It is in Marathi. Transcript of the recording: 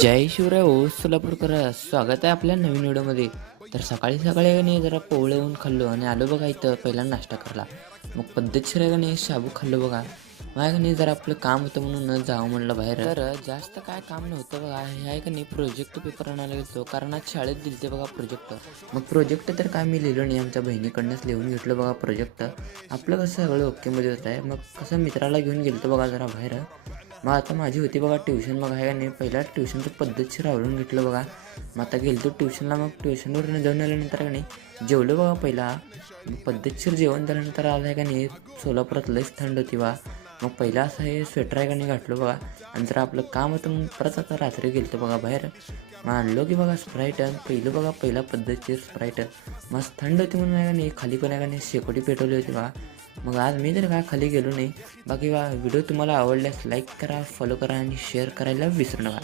जय शिवराय हो सोलापूरकर, स्वागत आहे आपल्या नवीन व्हिडिओमध्ये. तर सकाळी सकाळी का नाही जरा पोवळेहून खाल्लो आणि आलो बघा इथं पहिला नाश्ता करायला. मग पद्धतशीर आहे का नाही शाबू खाल्लो बघा. माझ्या का नाही जरा आपलं काम होतं म्हणून न जावं म्हणलं बाहेर. तर जास्त काय काम नव्हतं बघा. हे आहे का नाही प्रोजेक्ट पेपर आणायला गेलो, कारण आज शाळेत दिलते बघा प्रोजेक्ट. मग प्रोजेक्ट तर काय मी लिहिलो नाही, आमच्या बहिणीकडनंच लिहून घेतलं बघा प्रोजेक्ट. आपलं कसं सगळं ओकेमध्ये होत आहे. मग कसं मित्राला घेऊन गेलो बघा जरा बाहेर. मग आता माझी होती बघा ट्युशन. मग आहे का नाही पहिला ट्युशनचं पद्धतशीर आवडून घेतलं बघा. मग आता गेलो ट्युशनला. मग ट्युशनवरून जाऊन आल्यानंतर का नाही जेवलो बघा पहिला. मग पद्धतशीर जेवण झाल्यानंतर आलं आहे का नाही सोलापुरात लईच थंड होती बा. मग पहिला असं हे स्वेटर आहे का नाही घातलो बघा. आणि जर आपलं काम होतं मग परत आता रात्री गेलो बघा बाहेर. मग आणलो की बघा स्प्राईट. पहिलं बघा पहिला पद्धतशीर स्प्राईट मस्त थंड होती म्हणून आहे का नाही खाली पण आहे का नाही शेकोटी पेटवली होती बघा. मग आज मी तर काय खाली गेलो नाही. बाकी व्हिडिओ तुम्हाला आवडल्यास लाईक करा, फॉलो करा आणि शेअर करायला विसरू नका.